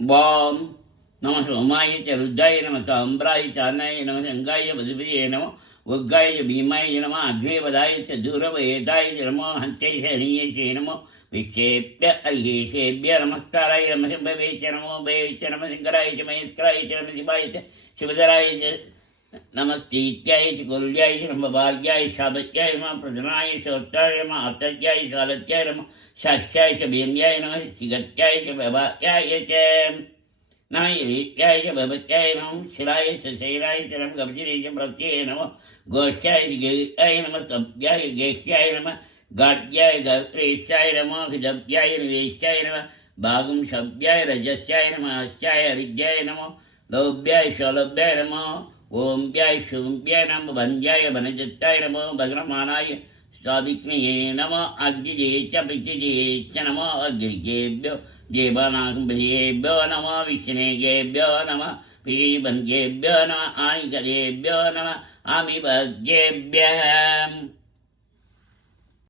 वां नमः सोमाय च रुद्राय नमः ताम्राय च अन्नाय नमः शङ्गाय पशुपतये नमः उग्गाय च भीमाय नमः अग्नेपदाय च दूरवेदाय च नमो हन्ते शरणीये च नमो विक्षेप्य अर्हेशेभ्य नमस्काराय नमः शम्भवे च नमो भवे च नमः शङ्कराय च महेश्वराय च नमः शिवाय च शिवधराय च नमस्तीत्याय च कुल्याय च नमः भाग्याय शाबत्याय नमः प्रधनाय श्रोत्राय नमः आतर्याय शालत्याय नमः शास्याय च भीम्याय नमः सिगत्याय च भवात्याय च नमः रीत्याय च भवत्याय नमः शिलाय च शैलाय च नमः गभीरे च प्रत्यय नमः गोष्ठ्याय च गेयाय नमः तप्याय गेह्याय नमः गाढ्याय गत्रेशाय नमः हिदव्याय निवेश्याय नमः भागं शव्याय रजस्याय नमः हस्याय हरिद्याय नमः लौभ्याय शौलभ्याय नमः ओम्याय शुम्भ्याय नमः भन्याय वनजत्याय नमः भद्रमानाय सावित्र्ये नमः अग्निजे च पितृजे च नमः अग्निजेभ्यो देवानागेभ्यो नमः विष्णुगेभ्यो नमः पिबन्धेभ्यो नमः आनिकलेभ्यो नमः आमिभज्येभ्यः